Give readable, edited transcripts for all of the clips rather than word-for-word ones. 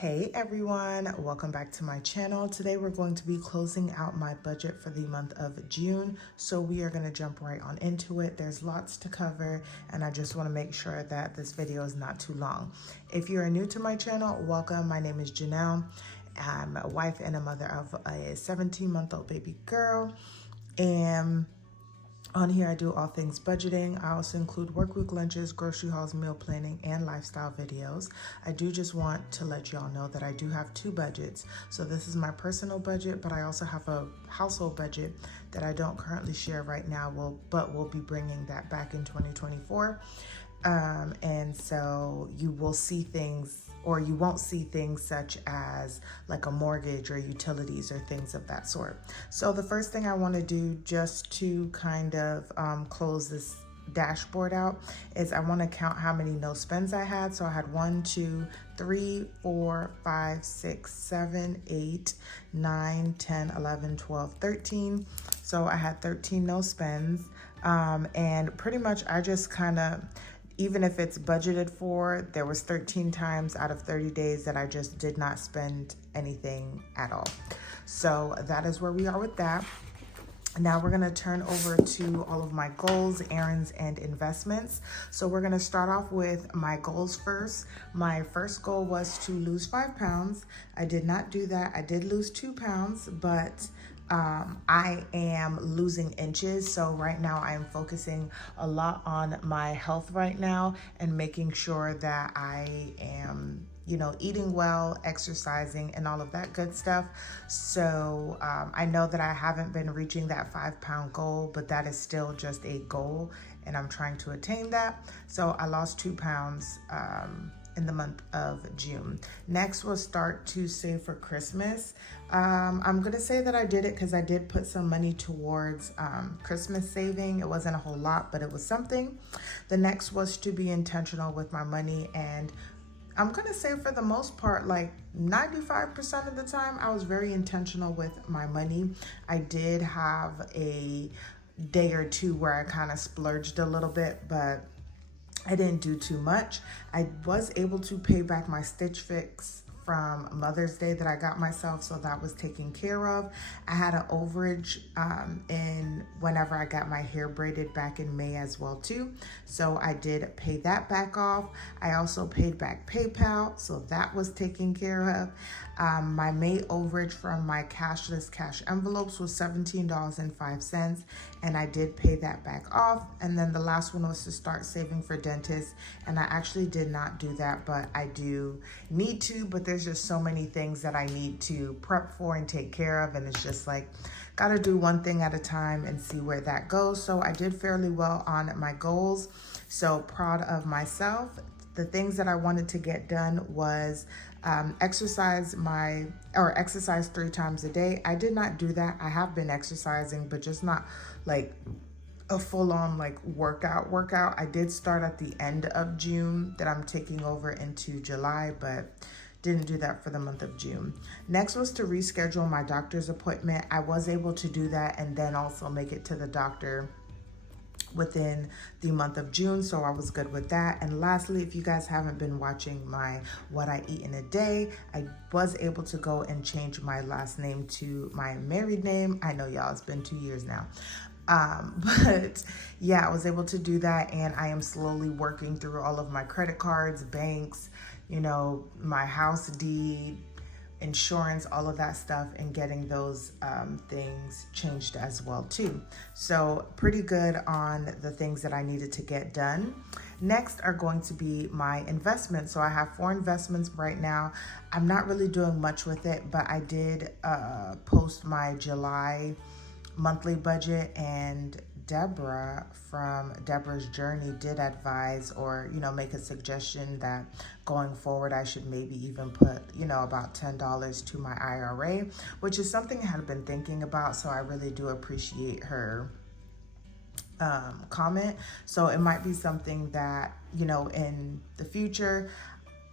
Hey everyone, welcome back to my channel. Today we're going to be closing out my budget for the month of June. So we are going to jump right on into it. There's lots to cover and I just want to make sure that this video is not too long. If you are new to my channel, welcome. My name is Janelle. I'm a wife and a mother of a 17-month-old baby girl. And on here, I do all things budgeting. I also include work week lunches, grocery hauls, meal planning, and lifestyle videos. I do just want to let y'all know that I do have two budgets. So this is my personal budget, but I also have a household budget that I don't currently share right now, but we'll be bringing that back in 2024. And so you will see things, or you won't see things such as like a mortgage or utilities or things of that sort. So the first thing I want to do just to kind of close this dashboard out is I want to count how many no spends I had. So I had 1, 2, 3, 4, 5, 6, 7, 8, 9, 10, 11, 12, 13. So I had 13 no spends. And pretty much I just kind of, even if it's budgeted for, there was 13 times out of 30 days that I just did not spend anything at all. So that is where we are with that. Now we're going to turn over to all of my goals, errands, and investments. So we're going to start off with my goals first. My first goal was to lose 5 pounds. I did not do that. I did lose 2 pounds, but I am losing inches. So right now I am focusing a lot on my health right now and making sure that I am, eating well, exercising, and all of that good stuff. So I know that I haven't been reaching that 5-pound goal, but that is still just a goal and I'm trying to attain that. So I lost 2 pounds in the month of June. Next, we'll start to save for Christmas. I'm gonna say that I did it because I did put some money towards Christmas saving. It wasn't a whole lot, but it was something. The next was to be intentional with my money, and I'm gonna say for the most part, like 95% of the time, I was very intentional with my money. I did have a day or two where I kind of splurged a little bit, but I didn't do too much. I was able to pay back my Stitch Fix from Mother's Day that I got myself, so that was taken care of. I had an overage in whenever I got my hair braided back in May as well too, so I did pay that back off. I also paid back PayPal, so that was taken care of. My May overage from my cashless cash envelopes was $17.05, and I did pay that back off. And then the last one was to start saving for dentists, and I actually did not do that, but I do need to. But there's just so many things that I need to prep for and take care of, and it's just like gotta do one thing at a time and see where that goes. So I did fairly well on my goals, so proud of myself. The things that I wanted to get done was exercise 3 times a day. I did not do that. I have been exercising, but just not like a full-on like workout. I did start at the end of June that I'm taking over into July, but didn't do that for the month of June. Next was to reschedule my doctor's appointment. I was able to do that and then also make it to the doctor within the month of June, so I was good with that. And lastly, if you guys haven't been watching my what I eat in a day, I was able to go and change my last name to my married name. I know y'all, it's been 2 years now. But yeah, I was able to do that, and I am slowly working through all of my credit cards, banks, my house deed, insurance, all of that stuff, and getting those things changed as well too. So pretty good on the things that I needed to get done. Next are going to be my investments. So I have 4 investments right now. I'm not really doing much with it, but I did post my July monthly budget, and Deborah from Deborah's Journey did advise or, make a suggestion that going forward I should maybe even put, about $10 to my IRA, which is something I had been thinking about. So I really do appreciate her comment. So it might be something that, in the future,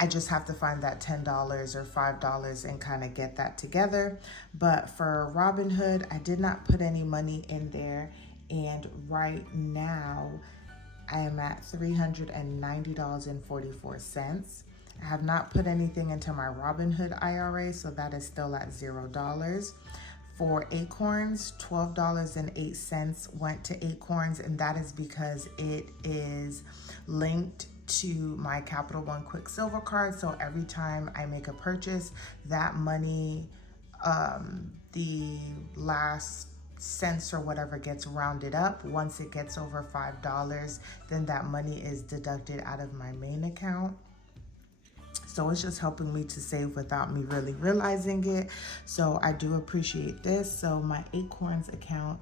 I just have to find that $10 or $5 and kind of get that together. But for Robinhood, I did not put any money in there. And right now I am at $390.44. I have not put anything into my Robinhood IRA, so that is still at $0. For Acorns, $12.08 went to Acorns, and that is because it is linked to my Capital One Quicksilver card. So every time I make a purchase, that money, the last cents or whatever gets rounded up. Once it gets over $5, then that money is deducted out of my main account. So it's just helping me to save without me really realizing it. So I do appreciate this. So my Acorns account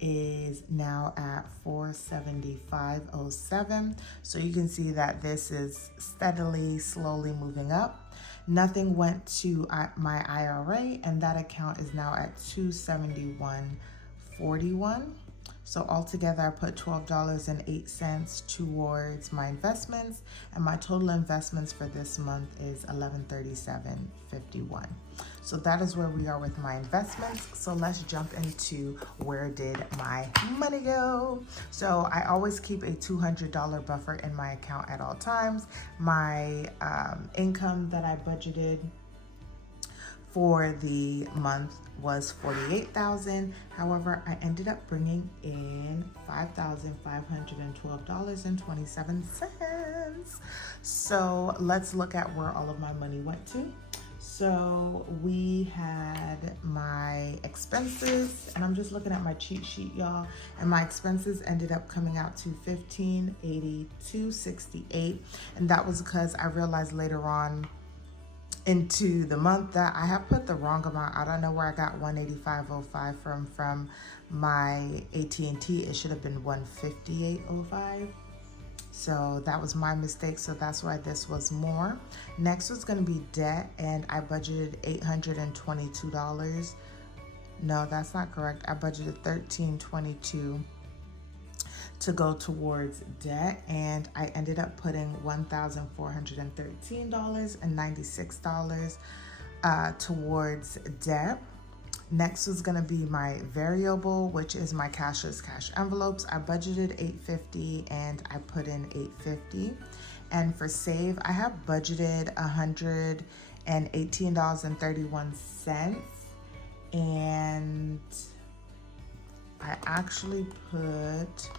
is now at $475.07. So you can see that this is steadily, slowly moving up. Nothing went to my IRA, and that account is now at $271.41. So altogether, I put $12.08 towards my investments, and my total investments for this month is $1137.51. So that is where we are with my investments. So let's jump into where did my money go. So I always keep a $200 buffer in my account at all times. My income that I budgeted for the month was $48,000. However, I ended up bringing in $5,512.27. So let's look at where all of my money went to. So we had my expenses, and I'm just looking at my cheat sheet, y'all, and my expenses ended up coming out to $1,582.68, and that was because I realized later on into the month that I have put the wrong amount. I don't know where I got $185.05 from my AT&T. It should have been $158.05. So that was my mistake. So that's why this was more. Next was going to be debt, and I budgeted $822. No, that's not correct. I budgeted $1,322 to go towards debt, and I ended up putting $1,413.96 towards debt. Next was going to be my variable, which is my cashless cash envelopes. I budgeted $850 and I put in $850. And for save, I have budgeted $118.31, and I actually put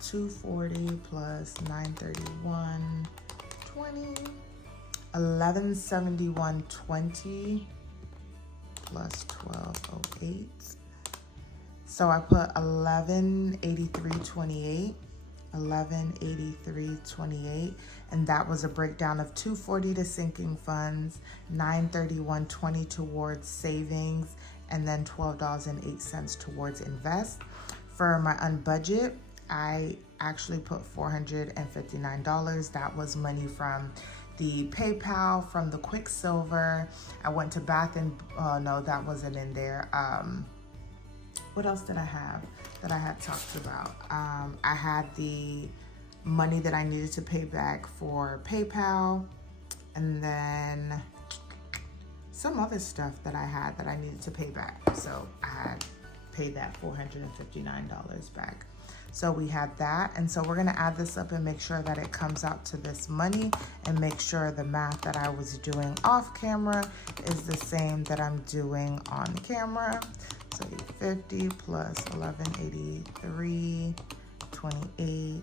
240 plus 931, 20, 1171.20 plus 1208. So I put 1183.28, 1183.28, and that was a breakdown of 240 to sinking funds, 931.20 towards savings, and then $12.08 towards invest. For my unbudget, I actually put $459. That was money from the PayPal, from the Quicksilver. I went to Bath and, oh no, that wasn't in there. What else did I have that I had talked about? I had the money that I needed to pay back for PayPal, and then some other stuff that I had that I needed to pay back. So I had paid that $459 back. So we had that, and so we're gonna add this up and make sure that it comes out to this money, and make sure the math that I was doing off camera is the same that I'm doing on camera. So 850 plus 1183.28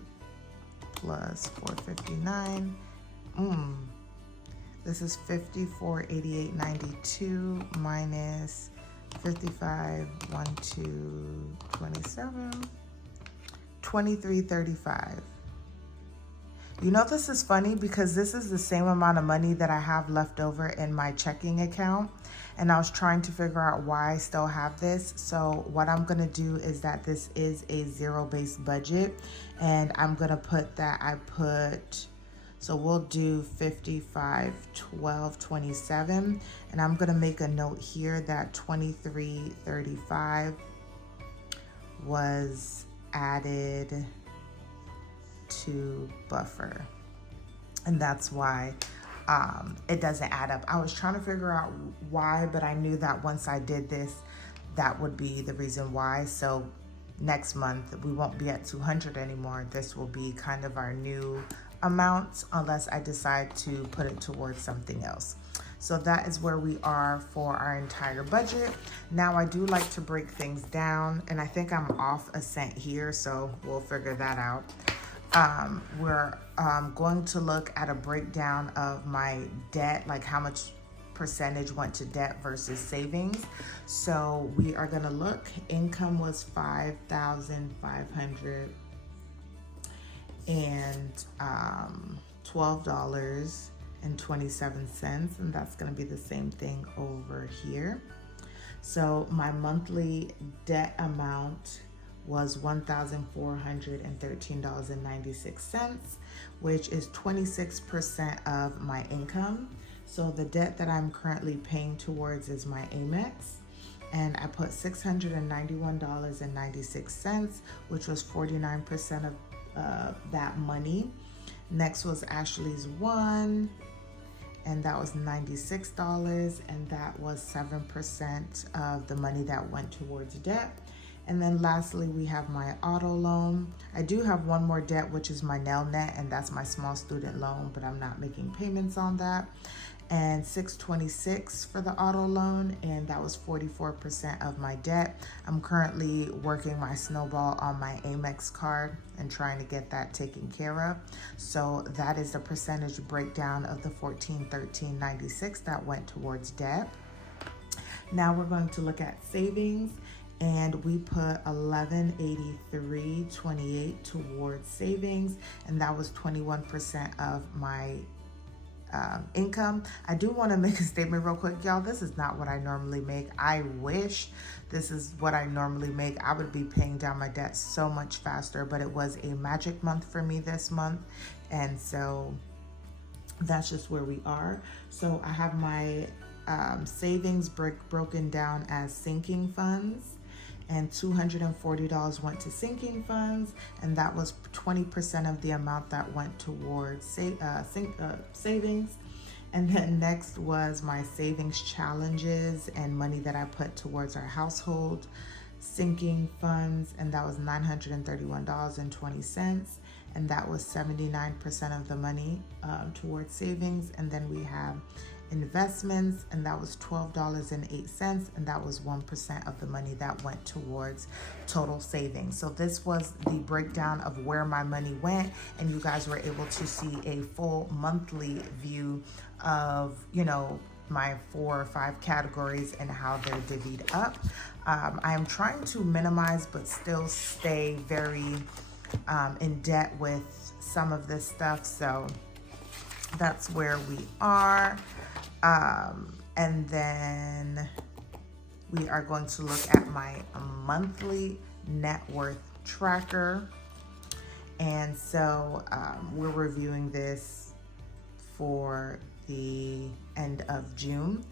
plus 459. This is 5488.92 minus 5512.27. 2335. You know, this is funny because this is the same amount of money that I have left over in my checking account, and I was trying to figure out why I still have this. So what I'm gonna do is that this is a zero-based budget, and I'm gonna put that so we'll do 5512.27, and I'm gonna make a note here that 2335 was added to buffer, and that's why it doesn't add up. I was trying to figure out why, but I knew that once I did this, that would be the reason why. So next month we won't be at 200 anymore. This will be kind of our new amount unless I decide to put it towards something else. So that is where we are for our entire budget. Now I do like to break things down, and I think I'm off a cent here, so we'll figure that out. We're going to look at a breakdown of my debt, like how much percentage went to debt versus savings. So we are gonna look, income was $5,512.27, and that's gonna be the same thing over here. So my monthly debt amount was $1,413.96, which is 26% of my income. So the debt that I'm currently paying towards is my Amex, and I put $691.96, which was 49% of that money. Next was Ashley's one, and that was $96, and that was 7% of the money that went towards debt. And then lastly, we have my auto loan. I do have one more debt, which is my nail net, and that's my small student loan, but I'm not making payments on that. And $626 for the auto loan, and that was 44% of my debt. I'm currently working my snowball on my Amex card and trying to get that taken care of. So that is the percentage breakdown of the $1,413.96 that went towards debt. Now we're going to look at savings, and we put $1183.28 towards savings, and that was 21% of my income. I do want to make a statement real quick, y'all. This is not what I normally make. I wish this is what I normally make. I would be paying down my debt so much faster, but it was a magic month for me this month, and so that's just where we are. So I have my savings broken down as sinking funds, and $240 went to sinking funds, and that was 20% of the amount that went towards savings. And then next was my savings challenges and money that I put towards our household sinking funds, and that was $931.20, and that was 79% of the money towards savings. And then we have investments, and that was $12.08, and that was 1% of the money that went towards total savings. So this was the breakdown of where my money went, and you guys were able to see a full monthly view of, you know, my 4 or 5 categories and how they're divvied up. I am trying to minimize but still stay very in debt with some of this stuff, so that's where we are. And then we are going to look at my monthly net worth tracker. And so we're reviewing this for the end of June.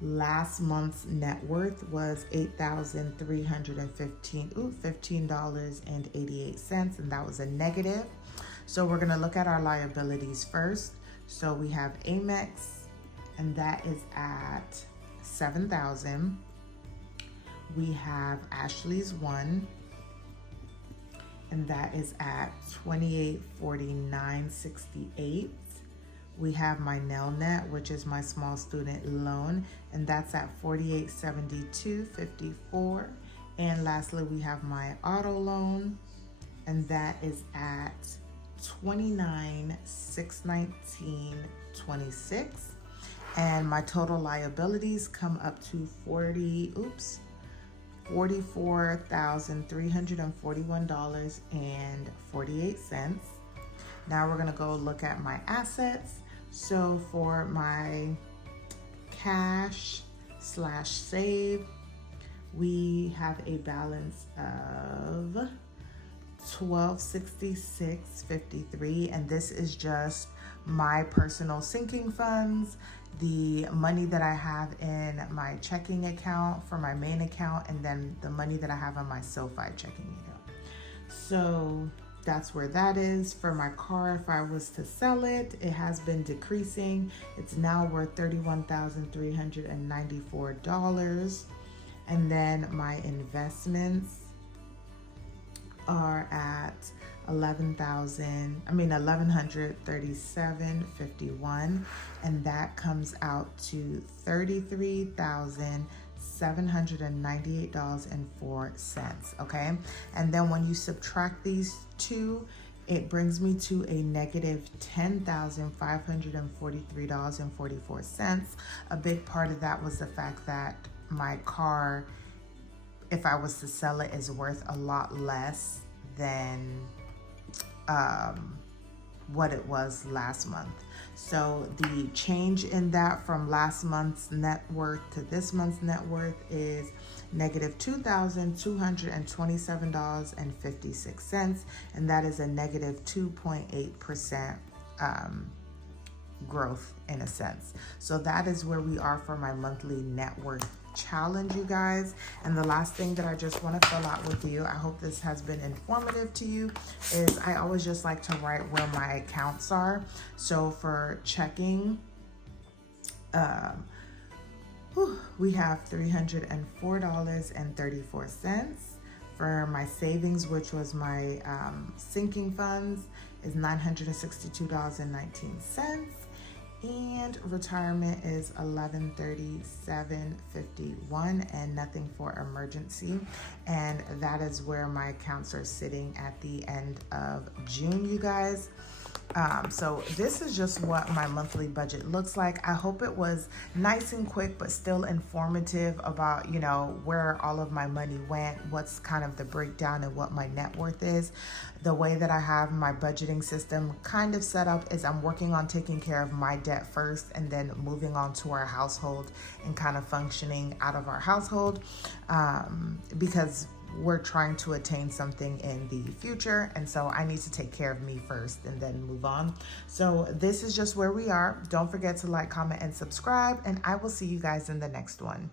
Last month's net worth was $8,315.88, and that was a negative. So we're gonna look at our liabilities first. So we have Amex, and that is at $7,000. We have Ashley's one, and that is at $2849.68. We have my nail net, which is my small student loan, and that's at $4872.54. And lastly, we have my auto loan, and that is at $29,619.26. And my total liabilities come up to $44,341.48. Now we're gonna go look at my assets. So for my cash/save, we have a balance of $1266.53, and this is just my personal sinking funds, the money that I have in my checking account for my main account, and then the money that I have on my SoFi checking account. So that's where that is. For my car, if I was to sell it, it has been decreasing. It's now worth $31,394. And then my investments are at $1,137.51, and that comes out to $33,798.04. Okay, and then when you subtract these two, it brings me to a negative $10,543.44. A big part of that was the fact that my car, if I was to sell it, is worth a lot less than what it was last month. So the change in that from last month's net worth to this month's net worth is negative $2,227.56, and that is a negative 2.8% growth in a sense. So that is where we are for my monthly net worth challenge, you guys. And the last thing that I just want to fill out with you, I hope this has been informative to you, is I always just like to write where my accounts are. So for checking, we have $304.34. For my savings, which was my sinking funds, is $962.19. And retirement is $1137.51, and nothing for emergency. And that is where my accounts are sitting at the end of June, you guys. So this is just what my monthly budget looks like. I hope it was nice and quick, but still informative about, you know, where all of my money went, what's kind of the breakdown and what my net worth is. The way that I have my budgeting system kind of set up is I'm working on taking care of my debt first and then moving on to our household and kind of functioning out of our household, because we're trying to attain something in the future, and so I need to take care of me first and then move on. So this is just where we are. Don't forget to like, comment, and subscribe, and I will see you guys in the next one.